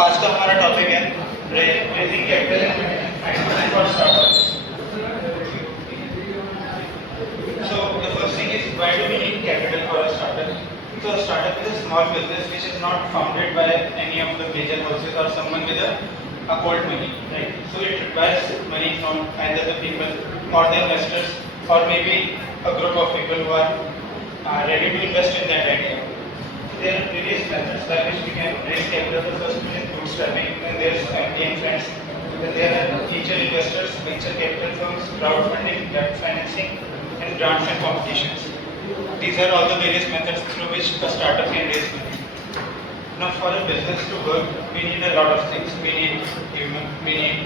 आज का हमारा टॉपिक है raising capital for startups. So the first thing is, why do we need capital for a startup? So a startup is a small business which is not founded by any of the major houses or someone with a cold money, right? So it requires money from either the people or the investors, or maybe a group of people who are ready to invest in that idea. There are various methods by which we can raise capital. The first one is bootstrapping, and there's family and friends. Then there are angel investors, venture capital firms, crowdfunding, debt financing, and grants and competitions. These are all the various methods through which a startup can raise money. Now, for a business to work, we need a lot of things. We need human, we need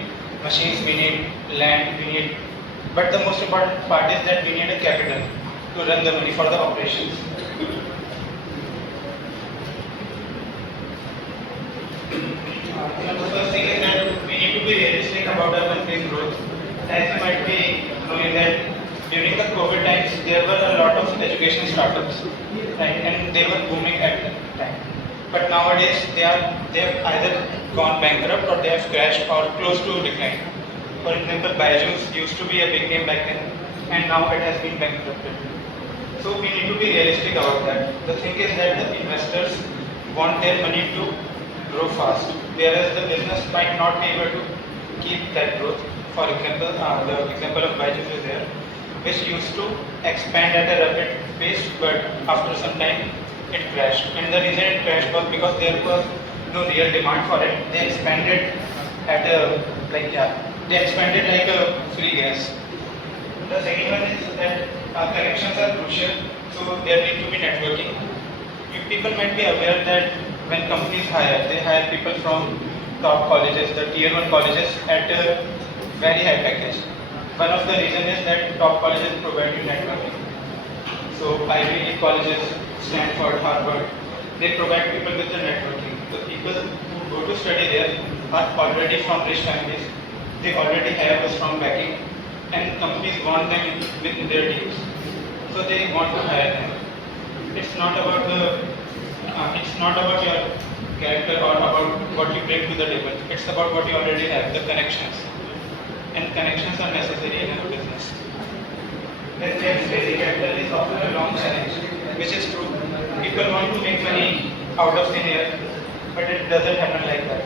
machines, we need land, we need. But the most important part is that we need a capital to run the money for the operations. The first thing is that we need to be realistic about our company's growth. As you might be knowing that during the COVID times, there were a lot of education startups, right? And they were booming at the time. But nowadays, they have either gone bankrupt or they have crashed or close to decline. For example, Byju's used to be a big name back then, and now it has been bankrupted. So we need to be realistic about that. The thing is that the investors want their money to grow fast, whereas the business might not be able to keep that growth. For example, the example of Byju's is there, which used to expand at a rapid pace, but after some time it crashed. And the reason it crashed was because there was no real demand for it. They expanded at a they expanded like a free gas. The second one is that connections are crucial, so there need to be networking. You people might be aware that when companies hire, they hire people from top colleges, the tier 1 colleges at a very high package. One of the reasons is that top colleges provide you networking. So Ivy League colleges, Stanford, Harvard, they provide people with the networking. The people who go to study there are already from rich families. They already have a strong backing, and companies want them within their teams. So they want to hire them. It's not about your character or about what you bring to the table. It's about what you already have, the connections. And connections are necessary in a business. Then raising capital is often a long challenge, which is true. People want to make money out of thin air, but it doesn't happen like that.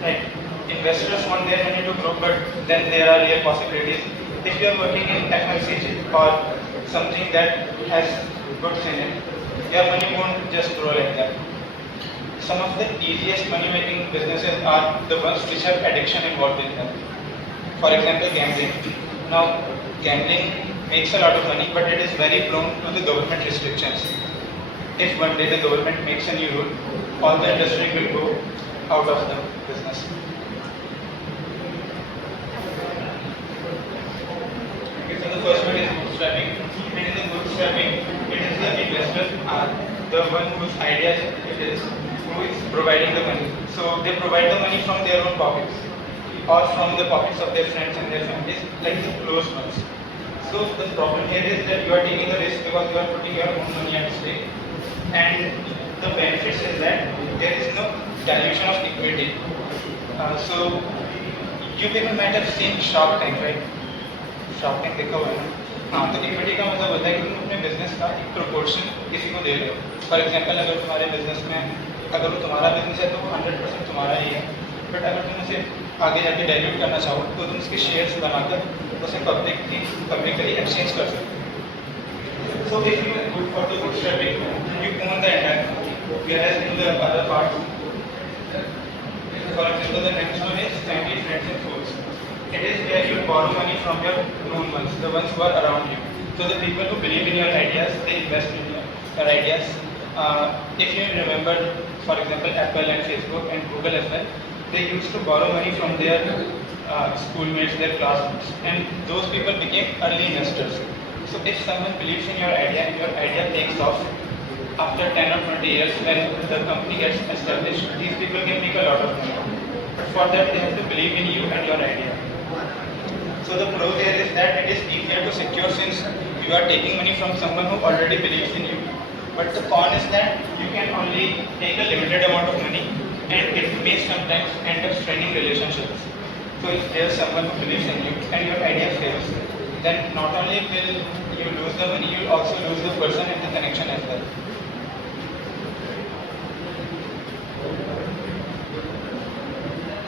Right? Investors want their money to grow, but then there are real possibilities. If you are working in FMCG or something that has goods in it, your money won't just grow like that. Some of the easiest money-making businesses are the ones which have addiction involved in them. For example, gambling. Now, gambling makes a lot of money, but it is very prone to the government restrictions. If one day the government makes a new rule, all the industry will go out of the business. Okay, so the first one is bootstrapping. And in the bootstrapping, it is the investor, the one whose idea it is, who is providing the money. So they provide the money from their own pockets, or from the pockets of their friends and their families, like the close ones. So the problem here is that you are taking the risk because you are putting your own money at stake. And the benefits is that there is no dilution of equity. So you people might have seen Shark Tank, right? Shark Tank देखा हुआ है ना? हाँ, तो equity का मतलब होता है कि तुम अपने बिजनेस का एक प्रोपोर्शन किसी को दे रहे हो. फॉर एग्जाम्पल, अगर तुम्हारे बिजनेस में, अगर वो तुम्हारा बिजनेस है तो वो 100% तुम्हारा ही है. बट अगर तुम उसे आगे जाके डाइल्यूट करना चाहो तो तुम उसके शेयर्स बनाकर उसे पब्लिकली एक्सचेंज कर सकते हो. So if you go for the bootstrapping, you own the entire company, whereas in the other parts, for example, the next one is family, friends and fools. It is where you borrow money from your known ones, the ones who are around you. So the people who believe in your ideas, they invest in your ideas. If you remember, for example, Apple and Facebook and Google as well, they used to borrow money from their schoolmates, their classmates, and those people became early investors. So if someone believes in your idea and your idea takes off, after 10 or 20 years when the company gets established, these people can make a lot of money. But for that, they have to believe in you and your idea. So the pro here is that it is easier to secure since you are taking money from someone who already believes in you. But the con is that you can only take a limited amount of money, and it may sometimes end up straining relationships. So if there's someone who believes in you and your idea fails, then not only will you lose the money, you'll also lose the person and the connection as well.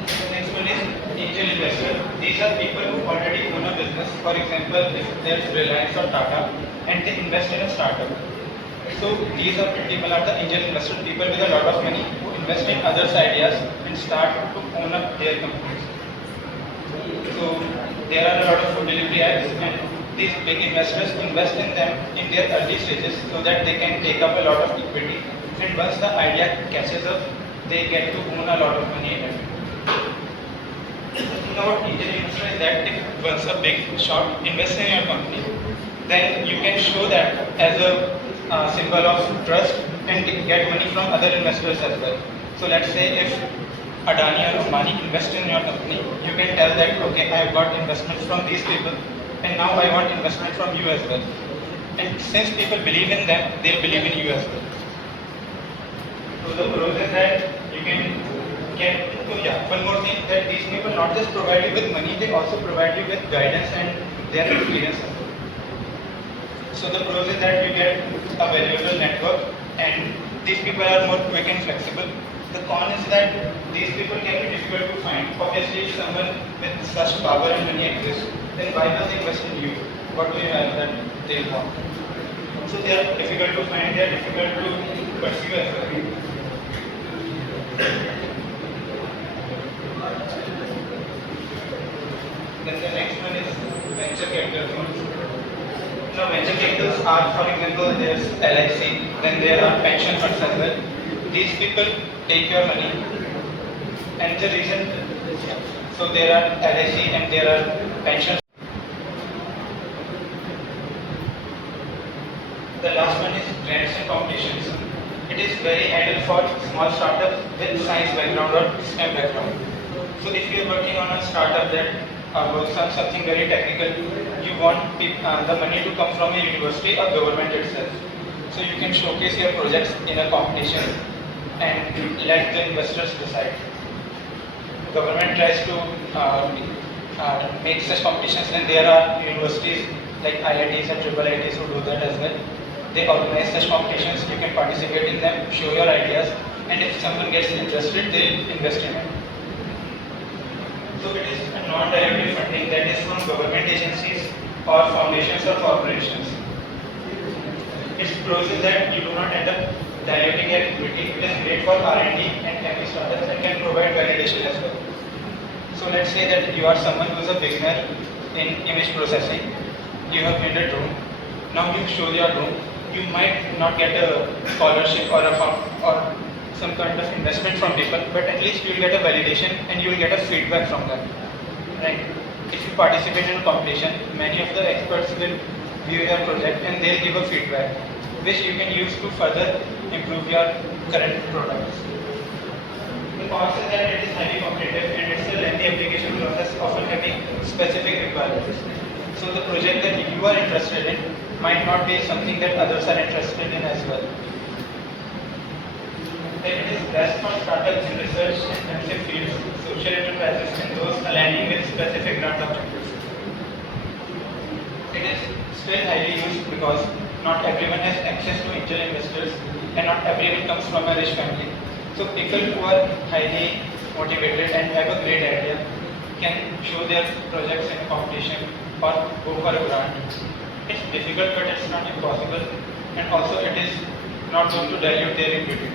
The next one is angel investor. These are people who already own a business. For example, if there's Reliance or Tata and they invest in a startup. So these are people are the angel investor, people with a lot of money who invest in others' ideas and start to own up their companies. So there are a lot of food delivery apps and these big investors invest in them in their early stages so that they can take up a lot of equity, and once the idea catches up, they get to own a lot of money in it. You know what angel investor is that if once a big shot invests in your company, then you can show that as a symbol of trust and get money from other investors as well. So let's say if Adani or Ambani invest in your company, you can tell that, okay, I have got investment from these people and now I want investment from you as well. And since people believe in them, they'll believe in you as well. So the pros is that you can get, so yeah, one more thing, that these people not just provide you with money, they also provide you with guidance and their experience as well. So the pros is that you get a valuable network and these people are more quick and flexible. The con is that these people can be difficult to find. Obviously, if someone with such power and money exists, then why will they invest in you? What do you have that they want? So they are difficult to find, they are difficult to pursue as well. Then the next one is venture capital funds. Now venture capitals are, for example, there's LIC, then there are pension funds as well. These people take your money, and the reason, so there are LIC and there are pension. The last one is grants and competitions. It is very ideal for small startups with science background or STEM background. So if you are working on a startup that works on something very technical, you want the money to come from a university or government itself. So you can showcase your projects in a competition and let the investors decide. Government tries to make such competitions, and there are universities like IITs and IIITs who do that as well. They organize such competitions, you can participate in them, show your ideas, and if someone gets interested, they'll invest in it. So it is a non-dilutive funding that is from government agencies or foundations or corporations. Its pros is that you do not end up diluting your equity. It is great for R&D and can be startups and can provide validation as well. So let's say that you are someone who is a beginner in image processing. You have made a drone. Now you show your drone. You might not get a scholarship or some kind of investment from people, but at least you will get a validation and you will get a feedback from them. Right? If you participate in a competition, many of the experts will view your project and they'll give a feedback, which you can use to further improve your current products. The cons is that it is highly competitive and it's a lengthy application process, often having specific requirements. So the project that you are interested in might not be something that others are interested in as well. Then it is best for startups in research-intensive fields, social enterprises, and those aligning with specific grant objectives. It is still highly used because not everyone has access to angel investors and not everyone comes from a rich family. So people who are highly motivated and have a great idea can show their projects in a competition or go for a grant. It's difficult, but it's not impossible, and also it is not going to dilute their equity.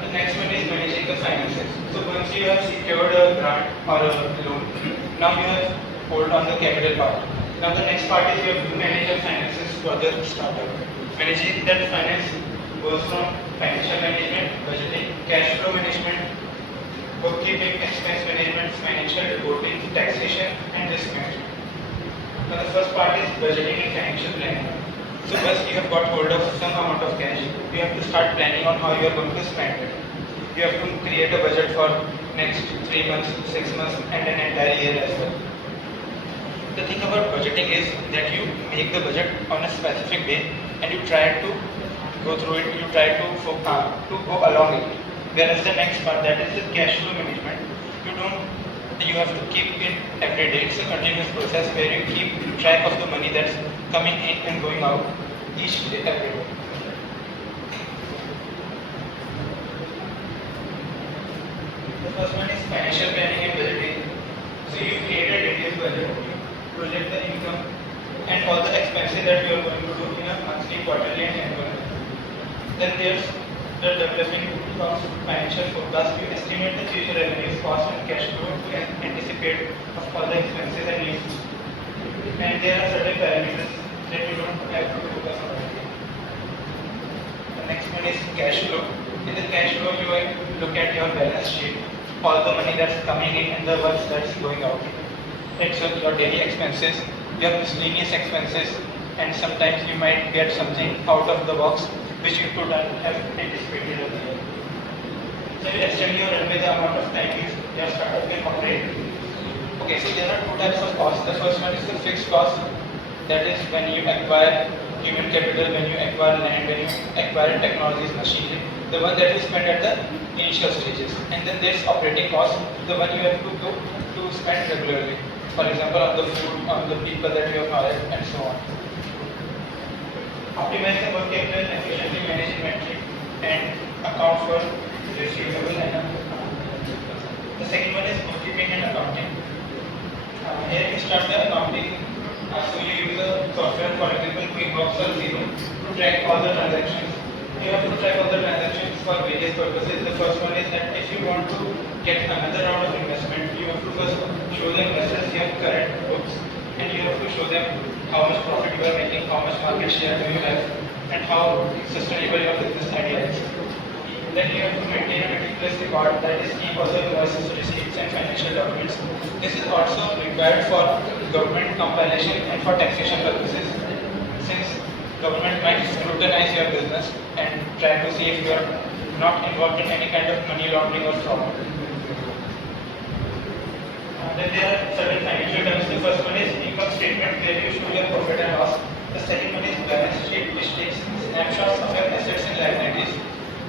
The next one is managing the finances. So once you have secured a grant or a loan, now you have hold on the capital part. Now the next part is you have to manage your finances for the startup. Managing that finance goes from financial management, budgeting, cash flow management, bookkeeping, expense management, financial reporting, taxation, and risk management. Now the first part is budgeting and financial planning. So once you have got hold of some amount of cash, you have to start planning on how you are going to spend it. You have to create a budget for next 3 months, 6 months, and an entire year as well. The thing about budgeting is that you make the budget on a specific day and you try to go through it, you try to go along it. Whereas the next part, that is the cash flow management, you have to keep it every day. It's a continuous process where you keep track of the money that's coming in and going out each day, every day. The first one is financial planning and budgeting. So you create a detailed budget, you project the income and all the expenses that you are going to do in a monthly, quarterly and annual. Then there's the development of financial forecast. You estimate the future revenues, cost and cash flow to anticipate of all the expenses and needs. And there are certain parameters that you don't have to focus on. The next one is cash flow. In the cash flow, you look at your balance sheet, all the money that's coming in and the ones that's going out. It's your daily expenses, your miscellaneous expenses, and sometimes you might get something out of the box which you could have anticipated earlier. So you extend your runway the amount of time your startup can operate. Okay, so there are two types of costs. The first one is the fixed cost. That is when you acquire human capital, when you acquire land, when you acquire technologies, machinery, the one that you spend at the initial stages. And then there's operating cost, the one you have to go to spend regularly. For example, on the food, on the people that you have hired, and so on. Optimize the working capital, efficiently manage inventory, and account for receivable and the second one is bookkeeping and accounting. Here you start the accounting. So you use a software, for example, QuickBooks or Zero, to track all the transactions. You have to track all the transactions for various purposes. The first one is that if you want to get another round of investment, you have to first show the investors your current books, and you have to show them how much profit you are making, how much market share do you have, and how sustainable your business idea is. Then you have to maintain a meticulous record, that is keep all the invoices, receipts and financial documents. This is also required for government compilation and for taxation purposes, since government might scrutinize your business and try to see if you are not involved in any kind of money laundering or fraud. Then there are certain financial terms. The first one is income statement, where you show your profit and loss. The second one is balance sheet, which takes snapshots of your assets and liabilities.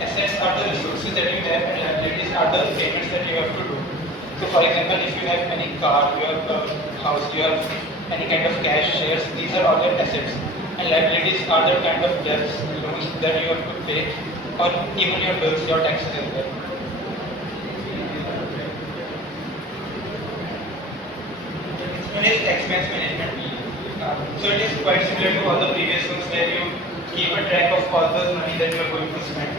Assets are the resources that you have, and liabilities are the payments that you have to do. So for example, if you have any car, you have a house, you have any kind of cash, shares, these are all your assets. And liabilities are the kind of debts, loans that you have to pay, or even your bills, your taxes as well. One is expense management. So it is quite similar to all the previous ones, where you keep a track of all the money that you are going to spend.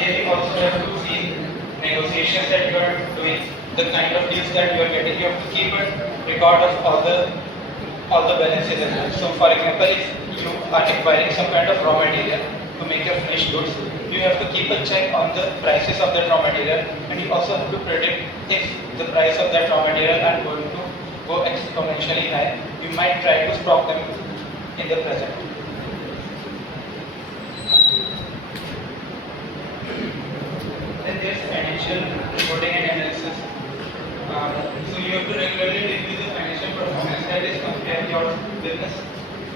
Here you also have to see negotiations that you are doing, the kind of deals that you are getting. You have to keep a record of all the balances as well. So for example, if you are acquiring some kind of raw material to make your finished goods, you have to keep a check on the prices of that raw material, and you also have to predict if the price of that raw material are going to go exponentially high. You might try to stop them in the present. Then there's financial reporting and analysis. So you have to regularly review the financial performance, that is compare your business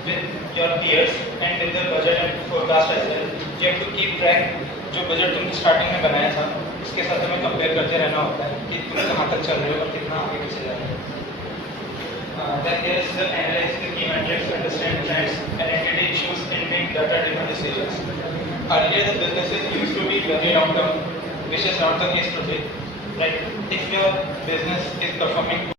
with your peers and with the budget and forecast as well. You have to keep track जो budget तुमने starting में बनाया था उसके साथ तुम्हें compare करते रहना होता है कि तुम कहाँ तक चल रहे हो और कितना आगे पीछे जा रहे हो. Then there is the analyze the key metrics, understand trends and entity issues and make data-driven decisions. Earlier the businesses used to be very long-term, which is not the case today. Like if your business is performing